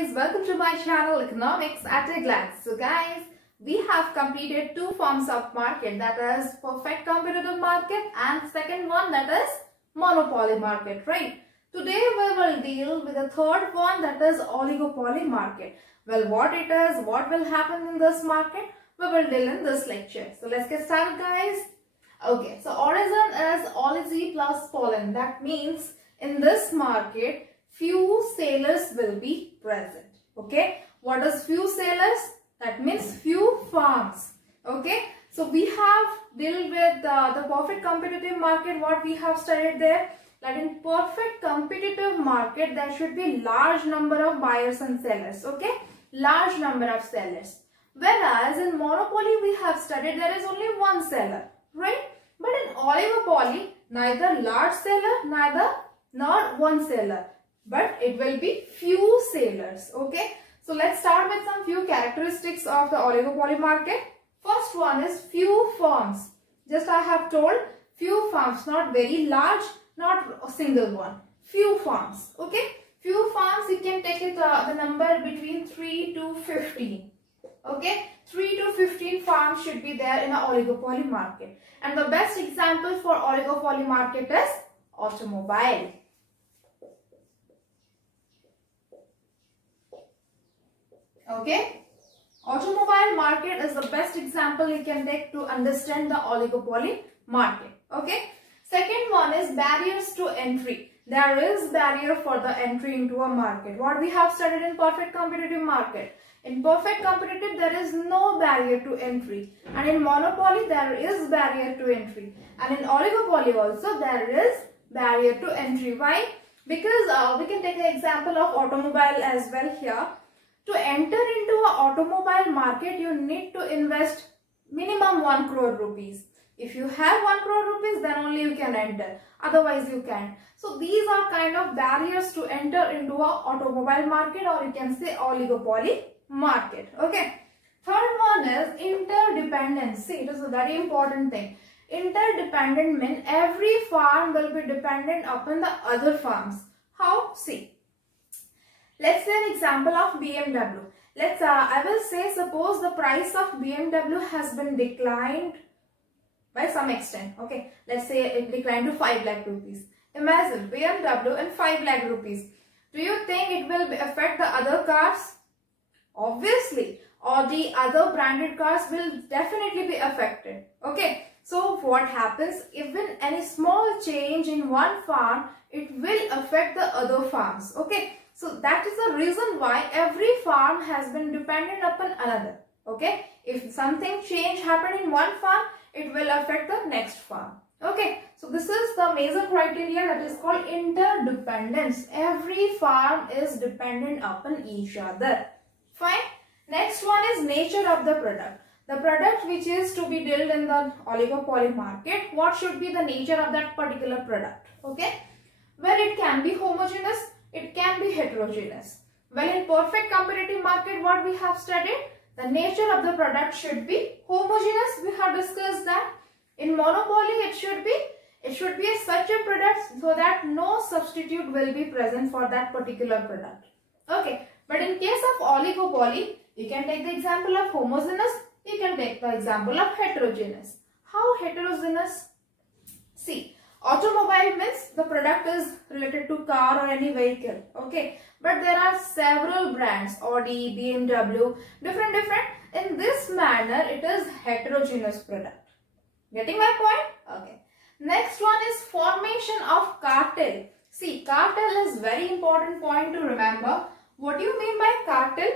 guys, welcome to my channel Economics at a Glance. So guys, we have completed two forms of market, that is perfect competitive market and second one, that is monopoly market, right? Today we will deal with the third one, that is oligopoly market. Well, what it is, what will happen in this market, we will deal in this lecture. So let's get started guys. Okay, so origin is oligy plus pollen. That means in this market, few sellers will be present. Okay, what is few sellers? That means few farms. Okay, so we have dealt with the perfect competitive market. What we have studied there, that in perfect competitive market there should be large number of buyers and sellers. Okay, large number of sellers. Whereas in monopoly we have studied there is only one seller, right? But in oligopoly, neither large seller nor one seller, but it will be few sellers. Okay, so let's start with some few characteristics of the oligopoly market. First one is few firms. Just I have told few firms, not very large, not a single one. Few firms. Okay, few firms, you can take it the number between 3 to 15. Okay, 3 to 15 farms should be there in an oligopoly market. And the best example for oligopoly market is automobile. Okay, automobile market is the best example you can take to understand the oligopoly market. Okay, second one is barriers to entry. There is barrier for the entry into a market. What we have studied in perfect competitive market. In perfect competitive, there is no barrier to entry, and in monopoly there is barrier to entry, and in oligopoly also there is barrier to entry. Why? Because we can take an example of automobile as well here. To enter into an automobile market, you need to invest minimum 1 crore rupees. If you have 1 crore rupees, then only you can enter. Otherwise, you can't. So these are kind of barriers to enter into an automobile market, or you can say oligopoly market. Okay. Third one is interdependence. See, it is a very important thing. Interdependent means every farm will be dependent upon the other farms. How? See. Let's say an example of BMW. I will say, suppose the price of BMW has been declined by some extent. Okay, let's say it declined to 5 lakh rupees. Imagine BMW and 5 lakh rupees. Do you think it will affect the other cars? Obviously, or the other branded cars will definitely be affected. Okay, so what happens, even any small change in one farm, it will affect the other farms. Okay, so that is the reason why every farm has been dependent upon another. Okay, if something change happened in one farm, it will affect the next farm. Okay, so this is the major criteria, that is called interdependence. Every farm is dependent upon each other. Fine. Next one is nature of the product. The product which is to be dealt in the oligopoly market, what should be the nature of that particular product? Okay, where it can be homogeneous, it can be heterogeneous. Well, in perfect competitive market, what we have studied, the nature of the product should be homogeneous. We have discussed that. In monopoly, it should be such a product so that no substitute will be present for that particular product. Okay, but in case of oligopoly, you can take the example of homogeneous, you can take the example of heterogeneous. How heterogeneous? See, automobile means the product is related to car or any vehicle. Okay, but there are several brands, Audi, BMW, different. In this manner, it is heterogeneous product. Getting my point? Okay. Next one is formation of cartel. See, cartel is very important point to remember. What do you mean by cartel?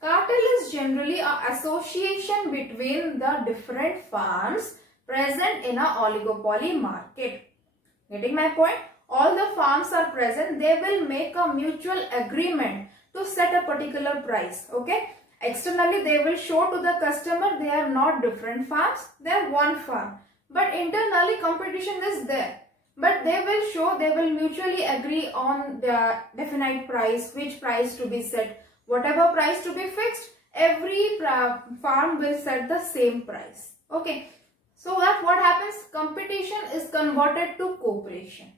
Cartel is generally an association between the different farms present in a oligopoly market. Getting my point? All the farms are present. They will make a mutual agreement to set a particular price. Okay. Externally, they will show to the customer they are not different farms. They are one farm. But internally, competition is there. But they will mutually agree on the definite price, which price to be set. Whatever price to be fixed, every farm will set the same price. Okay. So that what happens? Competition is converted to cooperation.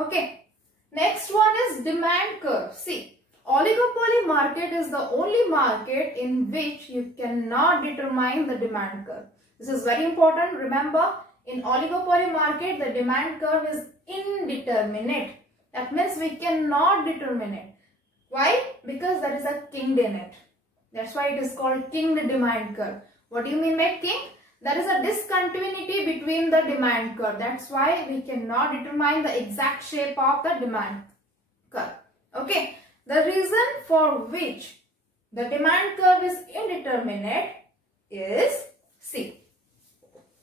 Okay. Next one is demand curve. See, oligopoly oligopoly market is the only market in which you cannot determine the demand curve. This is very important. Remember, in oligopoly market, the demand curve is indeterminate. That means we cannot determine it. Why? Because there is a king in it. That's why it is called kinged demand curve. What do you mean by king? There is a discontinuity between the demand curve. That's why we cannot determine the exact shape of the demand curve. Okay. The reason for which the demand curve is indeterminate is C.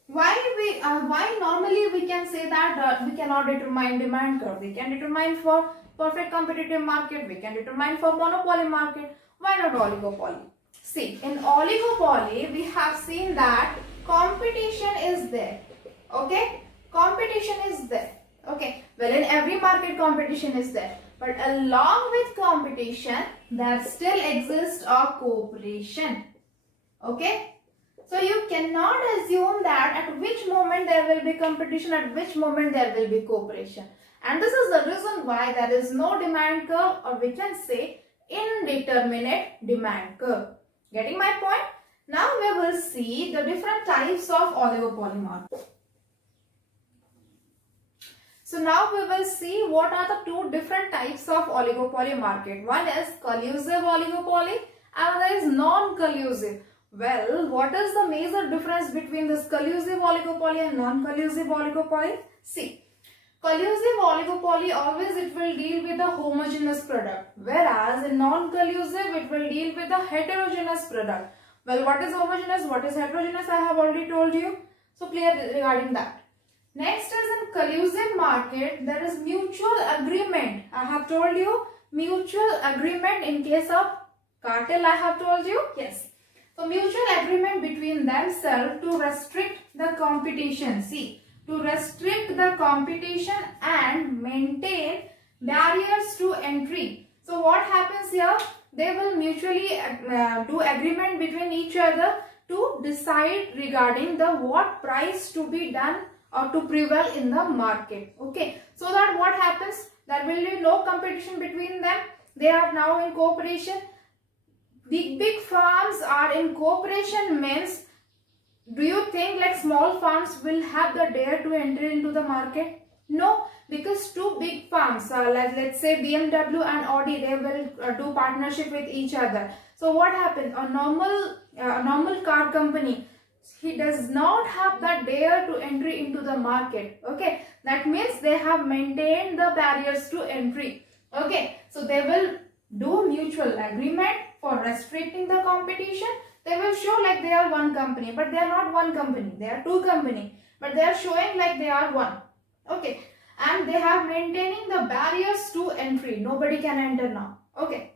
Why normally we can say that we cannot determine demand curve? We can determine for perfect competitive market. We can determine for monopoly market. Why not oligopoly? See, in oligopoly, we have seen that competition is there. Okay, competition is there. Okay, well, in every market competition is there, but along with competition, there still exists a cooperation. Okay, so you cannot assume that at which moment there will be competition, at which moment there will be cooperation. And this is the reason why there is no demand curve, or we can say indeterminate demand curve. Getting my point? Now we will see the different types of oligopoly market. So now we will see what are the two different types of oligopoly market. One is collusive oligopoly and another is non-collusive. Well, what is the major difference between this collusive oligopoly and non-collusive oligopoly? See, collusive oligopoly always it will deal with a homogeneous product, whereas in non-collusive it will deal with a heterogeneous product. Well, what is homogeneous, what is heterogeneous, I have already told you. So clear regarding that. Next is in collusive market, there is mutual agreement. I have told you mutual agreement in case of cartel, I have told you. Yes. So mutual agreement between themselves to restrict the competition. See, to restrict the competition and maintain barriers to entry. So what happens here? They will mutually do agreement between each other to decide regarding the what price to be done or to prevail in the market. Okay, so that what happens? There will be no competition between them. They are now in cooperation. The big firms are in cooperation means, do you think like small firms will have the dare to enter into the market? No, because two big firms, let's say BMW and Audi, they will do partnership with each other. So what happens? A normal car company, he does not have the dare to entry into the market. Okay, that means they have maintained the barriers to entry. Okay, so they will do mutual agreement for restricting the competition. They will show like they are one company, but they are not one company. They are two companies, but they are showing like they are one. Okay, and they have maintaining the barriers to entry. Nobody can enter now. Okay.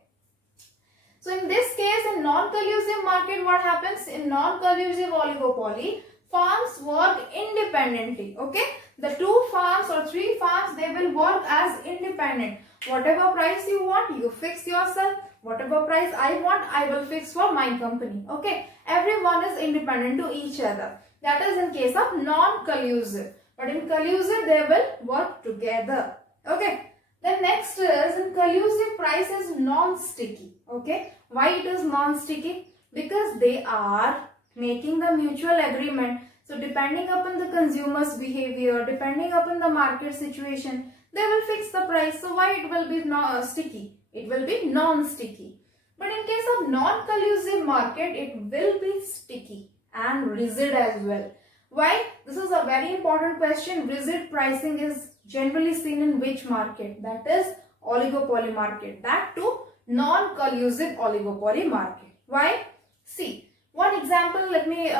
So in this case, in non-collusive market, what happens? In non-collusive oligopoly, firms work independently. Okay, the two firms or three firms, they will work as independent. Whatever price you want, you fix yourself. Whatever price I want, I will fix for my company. Okay, everyone is independent to each other. That is in case of non-collusive. But in collusive, they will work together. Okay. Then next is in collusive, price is non-sticky. Okay. Why it is non-sticky? Because they are making the mutual agreement. So depending upon the consumer's behavior, depending upon the market situation, they will fix the price. So why it will be sticky? It will be non-sticky. But in case of non-collusive market, it will be sticky and rigid as well. Why? This is a very important question. Rigid pricing is generally seen in which market? That is oligopoly market. That too non-collusive oligopoly market. Why? See, one example. Let me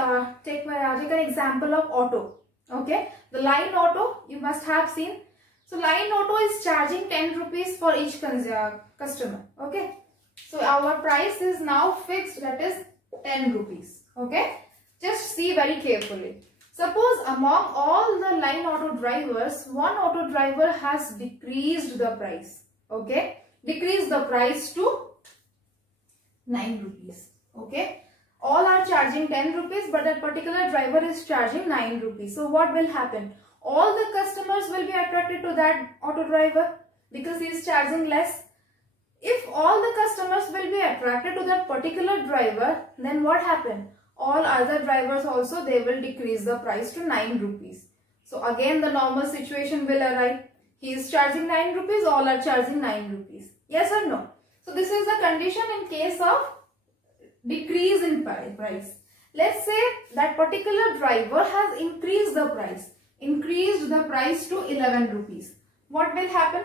take an example of auto. Okay, the Line Auto you must have seen. So Line Auto is charging 10 rupees for each customer. Okay, so our price is now fixed. That is 10 rupees. Okay, just see very carefully. Suppose among all the Line Auto drivers, one auto driver has decreased the price. Okay, decreased the price to 9 rupees. Okay, all are charging 10 rupees, but that particular driver is charging 9 rupees. So what will happen? All the customers will be attracted to that auto driver because he is charging less. If all the customers will be attracted to that particular driver, then what happened? All other drivers also, they will decrease the price to 9 rupees. So again the normal situation will arise. He is charging 9 rupees, all are charging 9 rupees. Yes or no? So this is the condition in case of decrease in price. Let's say that particular driver has increased the price to 11 rupees. What will happen?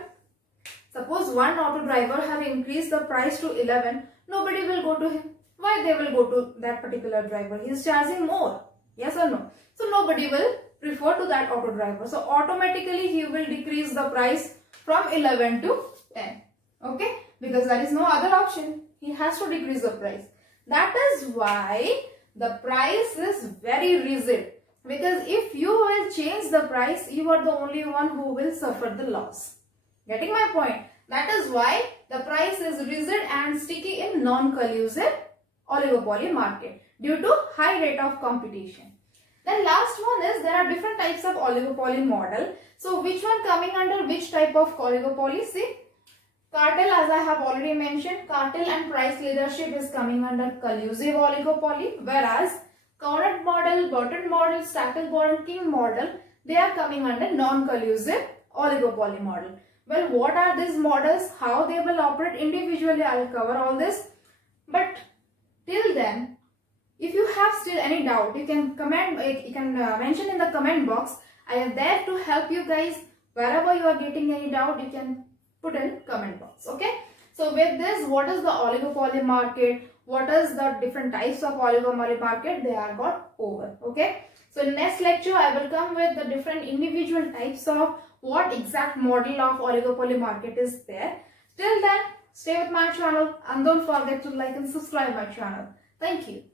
Suppose one auto driver have increased the price to 11, nobody will go to him. Why they will go to that particular driver? He is charging more. Yes or no? So nobody will prefer to that auto driver. So automatically he will decrease the price from 11 to 10. Okay? Because there is no other option. He has to decrease the price. That is why the price is very rigid. Because if you will change the price, you are the only one who will suffer the loss. Getting my point? That is why the price is rigid and sticky in non-collusive oligopoly market due to high rate of competition. Then last one is there are different types of oligopoly model. So which one coming under which type of oligopoly? See, cartel, as I have already mentioned, cartel and price leadership is coming under collusive oligopoly, whereas Conant model, Burton model, Stackelberg King model, they are coming under non-collusive oligopoly model. Well, what are these models? How they will operate individually? I will cover all this. But till then, if you have still any doubt, you can comment. You can mention in the comment box. I am there to help you guys. Wherever you are getting any doubt, you can put in comment box. Okay. So with this, what is the oligopoly market? What is the different types of oligopoly market? They are got over. Okay. So in next lecture, I will come with the different individual types of what exact model of oligopoly market is there. Till then, stay with my channel and don't forget to like and subscribe my channel. Thank you.